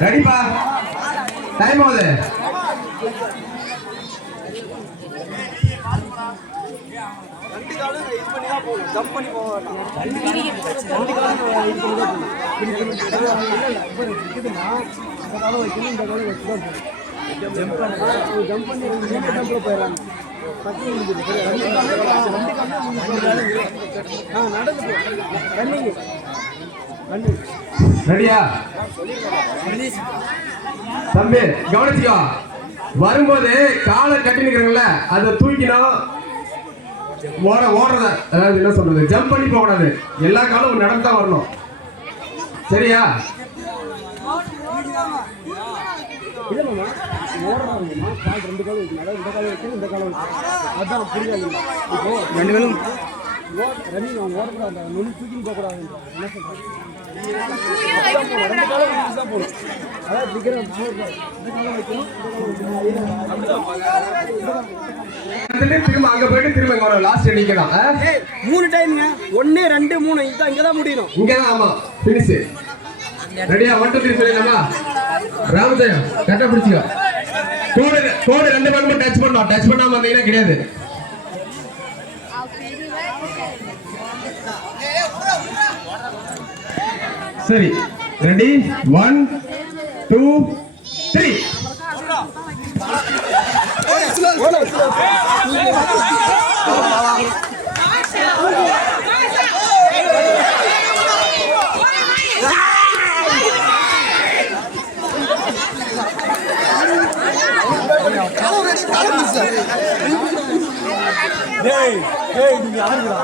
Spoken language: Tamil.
ரெடிப்பா டைம் ஆகுது ரெடியா தம்பி கவனிச்சுக்கோ வரும்போது காலை கட்டி நிக்கிறீங்கல்ல அதை தூக்கினோம் ஓடுறத அதாவது என்ன சொல்றது ஜம்ப் பண்ணி போக கூடாது எல்லா காலும் நடந்தா வரணும் சரியா ரெண்டு பேரும் திரும்ப அங்க போயிட்டு திரும்ப லாஸ்ட் நிக்கலாம் 3 டைம்ங்க 1 2 3 இதான் இங்கதான் முடியணும் இங்கதான் ஆமா பினிஷ் ரெடியா 1 2 3 சொல்லலாமா ராமஜெயம் கரெக்டா பிடிச்சுக்கோ கோடு ரெண்டு பக்கமும் டச் பண்ணாம வந்தீங்கன்னா கிடையாது சரி ரெடி 1 2 3 நீங்க யாருடா